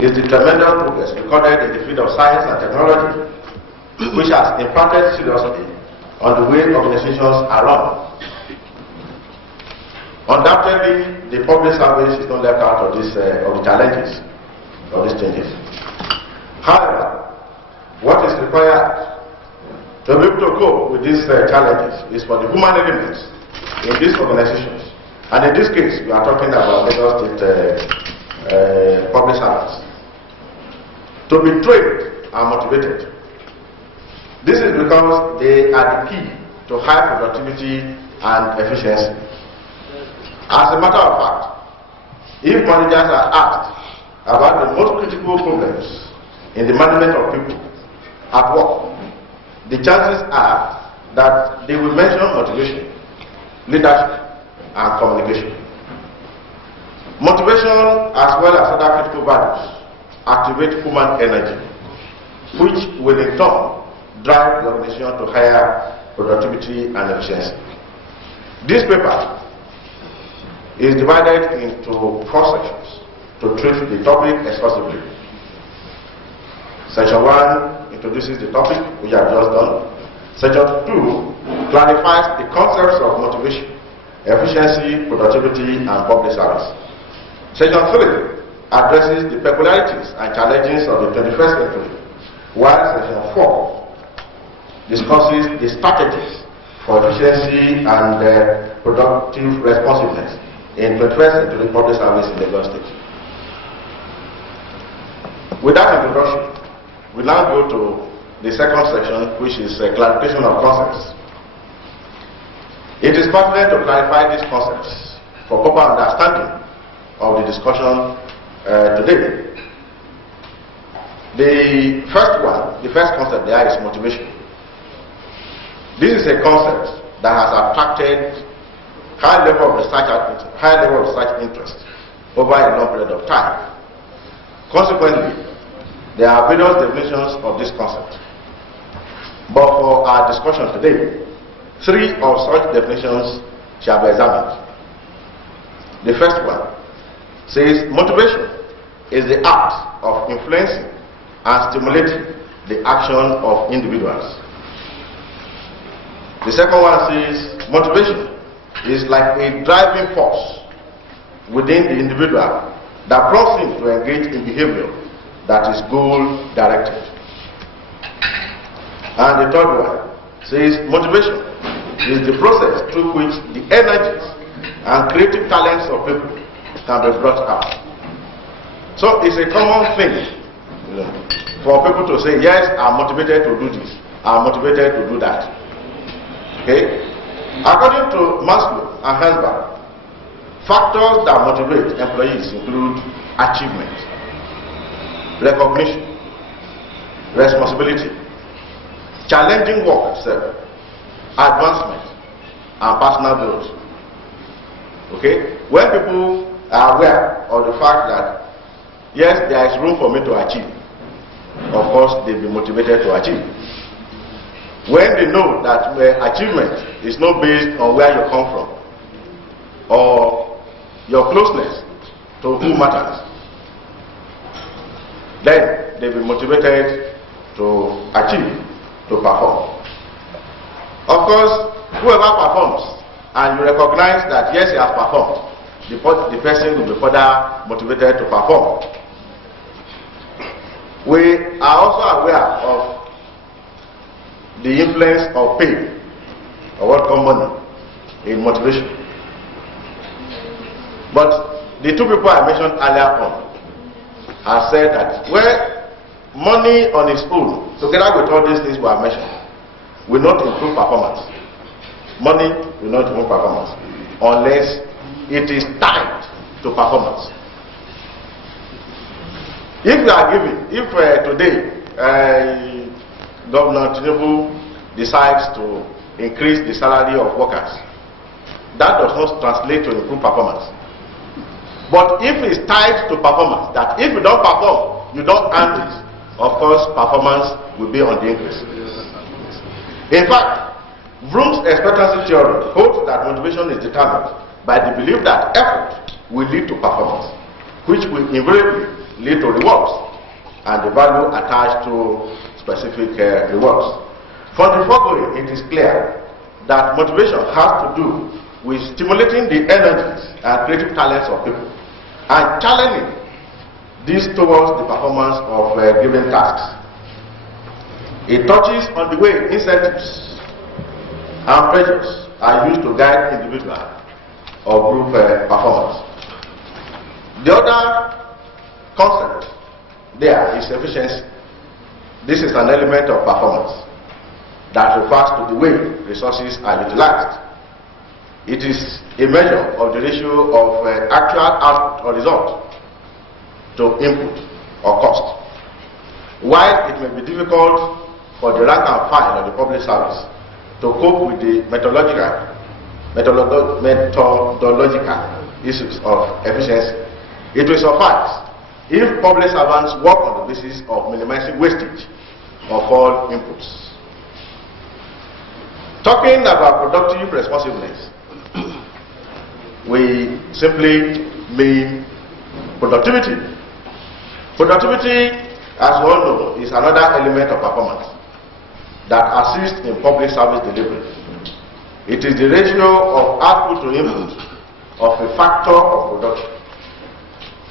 is the tremendous progress recorded in the field of science and technology, which has impacted seriously on the way organizations are run. Undoubtedly, the public service is not left out of this of the challenges of these changes. However, what is required to be able to cope with these challenges is for the human elements in these organizations, and in this case, we are talking about Lagos State public servants, to be trained and motivated. This is because they are the key to high productivity and efficiency. As a matter of fact, if managers are asked about the most critical problems in the management of people at work, the chances are that they will mention motivation, leadership, and communication. Motivation, as well as other critical values, activate human energy, which will in turn drive the organization to higher productivity and efficiency. This paper is divided into 4 sections to treat the topic exhaustively. Section 1 introduces the topic, which I have just done. Section 2 clarifies the concepts of motivation, efficiency, productivity, and public service. Section 3 addresses the peculiarities and challenges of the 21st century, while Section 4 discusses the strategies for efficiency and productive responsiveness in 21st century public service in Lagos State. With that introduction, we now go to the second section, which is clarification of concepts. It is pertinent to clarify these concepts for proper understanding of the discussion today. The first concept there is motivation. This is a concept that has attracted high level of research interest over a long period of time. Consequently, there are various definitions of this concept. But for our discussion today, 3 of such definitions shall be examined. The first one says motivation is the act of influencing and stimulating the action of individuals. The second one says motivation is like a driving force within the individual that prompts him to engage in behavior that is goal-directed. And the third one says motivation is the process through which the energies and creative talents of people can be brought out. So it's a common thing, for people to say, yes, I'm motivated to do this, I'm motivated to do that. Okay? According to Maslow and Hensberg, factors that motivate employees include achievement, recognition, responsibility, challenging work itself, advancement, and personal growth. Okay? When people are aware of the fact that, yes, there is room for me to achieve, of course, they'll be motivated to achieve. When they know that achievement is not based on where you come from or your closeness to who matters, then they'll be motivated to achieve, to perform. Of course, whoever performs and you recognize that yes, he has performed, the person will be further motivated to perform. We are also aware of the influence of pay, or what called money, in motivation. But the 2 people I mentioned earlier on have said that where money on its own, together with all these things we have mentioned, will not improve performance. Money will not improve performance unless it is tied to performance. If you are giving, if today Governor Tinubu decides to increase the salary of workers, that does not translate to improve performance. But if it's tied to performance, that if you don't perform, you don't earn it, of course performance will be on the increase. In fact, Vroom's expectancy theory holds that motivation is determined by the belief that effort will lead to performance, which will invariably lead to rewards and the value attached to specific rewards. From the foregoing, it is clear that motivation has to do with stimulating the energies and creative talents of people and challenging this towards the performance of given tasks. It touches on the way incentives and pressures are used to guide individual or group performance. The other concept there is efficiency. This is an element of performance that refers to the way resources are utilized. It is a measure of the ratio of actual output or result to input or cost. While it may be difficult for the rank and file of the public service to cope with the methodological issues of efficiency, it will suffice if public servants work on the basis of minimizing wastage of all inputs. Talking about productive responsiveness, we simply mean productivity. Productivity, as we all know, is another element of performance that assists in public service delivery. It is the ratio of output to input of a factor of production.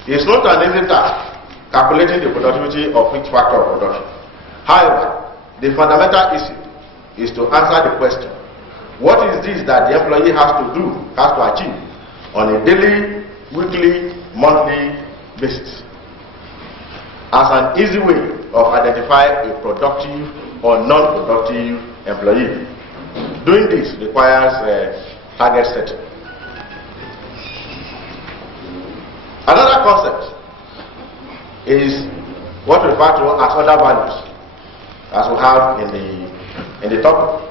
It's not an easy task calculating the productivity of each factor of production. However, the fundamental issue is to answer the question, what is this that the employee has to achieve on a daily, weekly, monthly basis, as an easy way of identifying a productive or non-productive employee. Doing this requires target setting. Another concept is what we refer to as other values, as we have in the topic.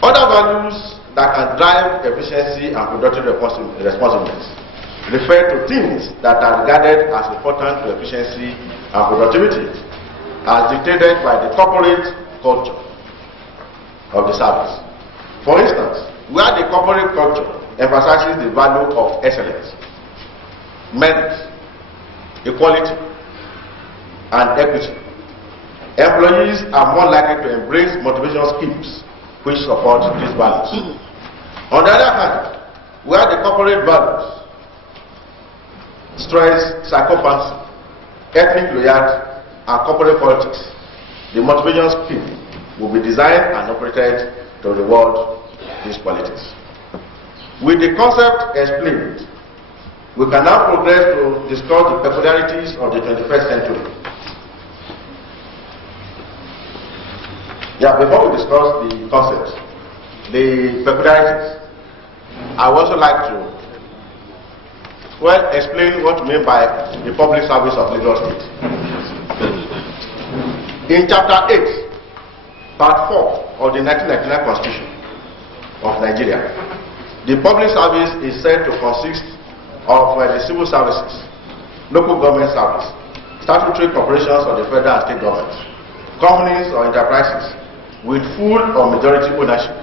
Other values that can drive efficiency and productive responsiveness refer to things that are regarded as important to efficiency and productivity, as dictated by the corporate culture of the service. For instance, where the corporate culture emphasizes the value of excellence, merit, equality, and equity, employees are more likely to embrace motivational schemes which support these values. On the other hand, where the corporate values stress psychopathy, ethnic loyalty, and corporate politics, the motivational scheme will be designed and operated to reward these qualities. With the concept explained, we can now progress to discuss the peculiarities of the 21st century. Before we discuss the concepts, the peculiarities, I would also like to explain what we mean by the public service of Lagos State. In Chapter 8, Part 4 of the 1999 Constitution of Nigeria, the public service is said to consist of the civil services, local government service, statutory corporations of the federal and state governments, companies or enterprises with full or majority ownership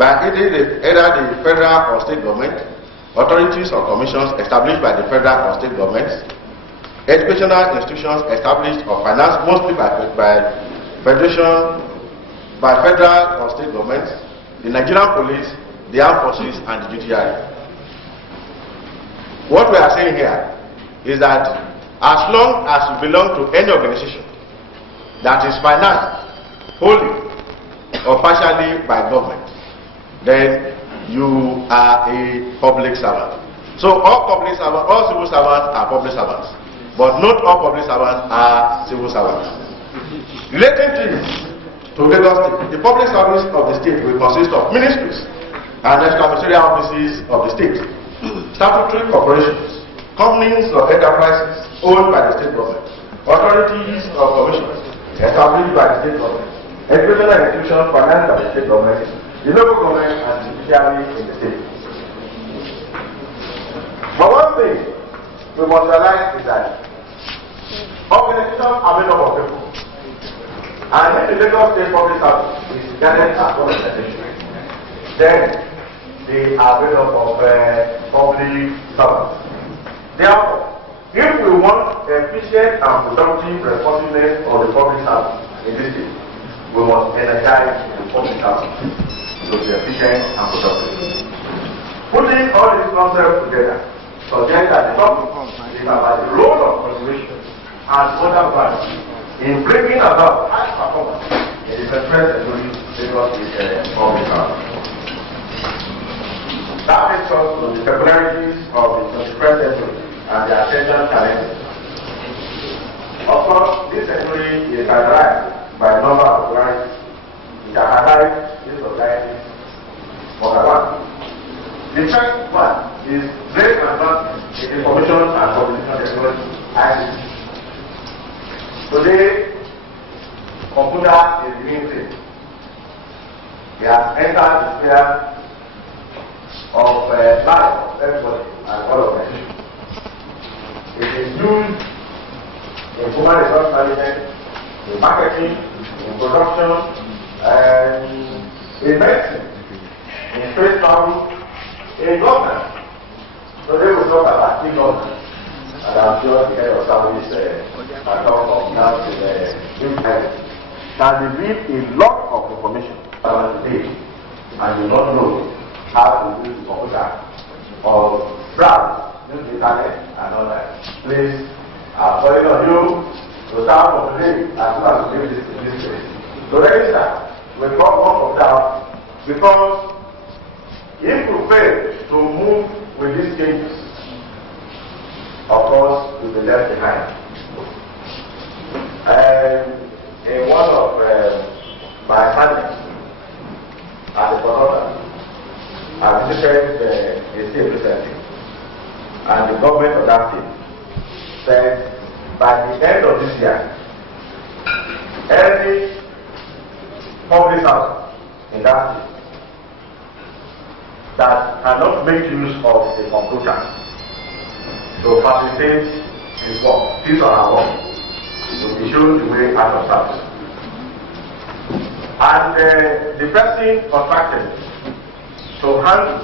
by either the federal or state government, authorities or commissions established by the federal or state governments, educational institutions established or financed mostly by federal or state governments, the Nigerian police, the armed forces, and the judiciary. What we are saying here is that as long as you belong to any organization that is financed wholly or partially by government, then you are a public servant. So all civil servants are public servants, but not all public servants are civil servants. Relating to Lagos State, the public service of the state will consist of ministries and extra-ministerial offices of the state, statutory corporations, companies or enterprises owned by the state government, authorities or commissions established by the state government, educational institutions financed by the state government, the local government, and the judiciary in the state. But one thing we must realize is that organizations are made up of people. And if the Lagos State Public Service is regarded as one organization, then they are made up of public servants. Therefore, if we want efficient and productive responsiveness of the public service in this state, we must energize the public service to be efficient and productive. Putting all these concepts together suggests that the topic is about the role of conservation and other values in bringing about high performance in the first century Lagos public service. That makes us to the peculiarities of the 21st century and the attention challenges. Of course, this century is characterized by a number of peculiarities. It characterizes this society more than one. The first one is great advancement in information and communication technology (ICT). Today, computer is the main thing. They have entered the sphere of life of everybody and all of them. It is used in human resource management, in marketing, in production, and in medicine, in space travel, in government. So they will talk about e-government, and I'm sure the head of service can talk of now to the impact. Can reveal a lot of information about the day, and you don't know how to use the computer or browse, use the internet and all that. Please, I'm calling on you to start from today as soon as you leave this place. To register with one computer, because if you fail to move with these changes, of course, you'll be left behind. And in one of my assignments as a consultant, I visited the state recently, and the government of that state said by the end of this year, any public house in that state that cannot make use of the computer to facilitate his work, his or her work, will be shown the way out of service. And the person contracted to handle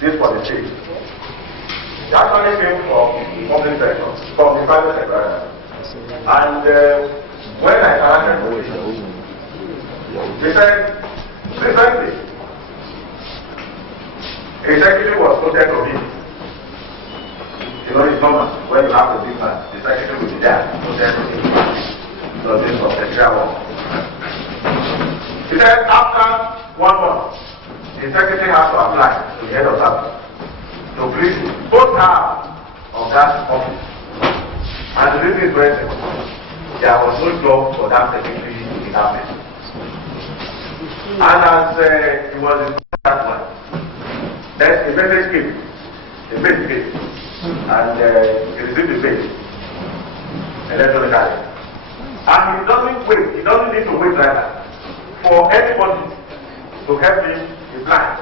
this for the state. It actually came from the public sector, from the private sector. And when I interacted with him, he said, recently, a secretary was quoted to him. You know, it's normal when you have a big man, the secretary will be there, quoted to him. So this was secretary work. He said, after 1 month, the secretary has to apply to the head of service to please both halves of that office. And the reason is very simple. There was no job for that secretary in that place. And as he was in that one, then a message came, a mail came, and he received the mail electronically. And he doesn't need to wait like that for anybody to help him reply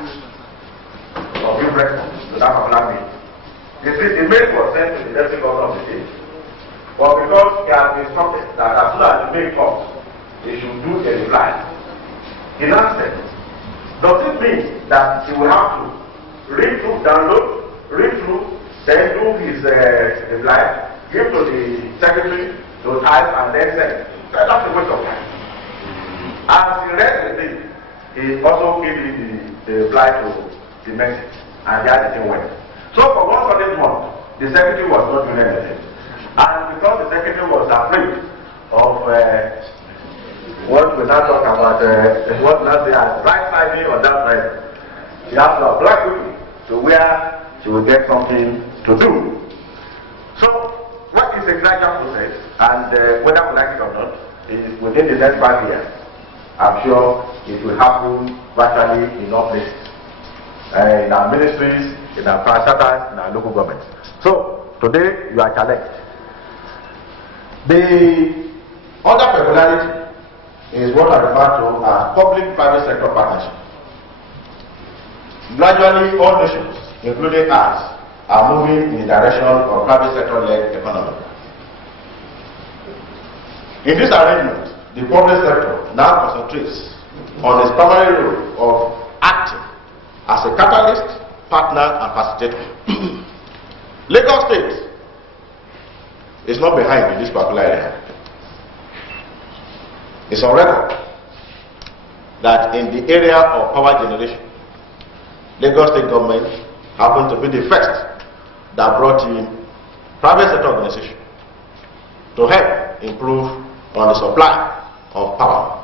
or give response to that particular mail. The mail was sent to the deputy governor of the state. But because he has been instructed that as soon as the mail comes, he should do a reply. He now said, does it mean that he will have to read through, download, read through, then do his reply, give to the secretary to type and then send? That's a waste of time. As he read the thing, he also gave the reply to the message, and the thing went. So for 1 solid month, the secretary was not doing anything. And because the secretary was afraid of what we now talk about, what now they are right siding or that side, she has to apply quickly to where she will get something to do. So what is a gradual process, and whether we like it or not, is within the next 5 years. I'm sure it will happen virtually in all places, in our ministries, in our parastatals, in our local governments. So today you are challenged. The other peculiarity is what I refer to as public-private sector partnership. Gradually, all nations, including ours, are moving in the direction of private sector-led economy. In this arrangement, the public sector now concentrates on its primary role of acting as a catalyst, partner, and facilitator. Lagos State is not behind in this particular area. It's on record that in the area of power generation, Lagos State government happened to be the first that brought in private sector organization to help improve on the supply of power.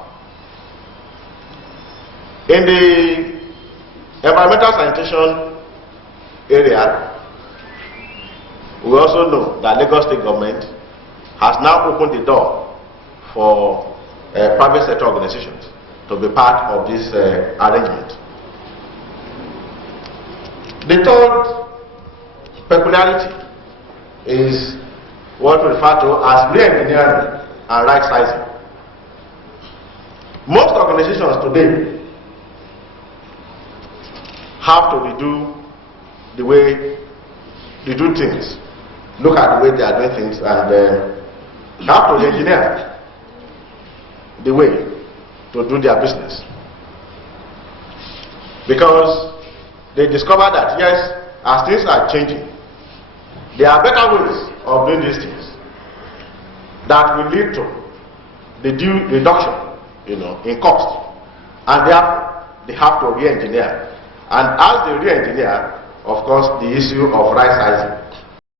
In the environmental sanitation area, we also know that Lagos State government has now opened the door for private sector organizations to be part of this arrangement. The third peculiarity is what we refer to as re-engineering and right-sizing. Most organizations today have to redo the way they do things, look at the way they are doing things, and have to re-engineer the way to do their business. Because they discover that, yes, as things are changing, there are better ways of doing these things that will lead to the due reduction, in cost, and therefore they have to re-engineer. And as they re-engineer, of course, the issue of right sizing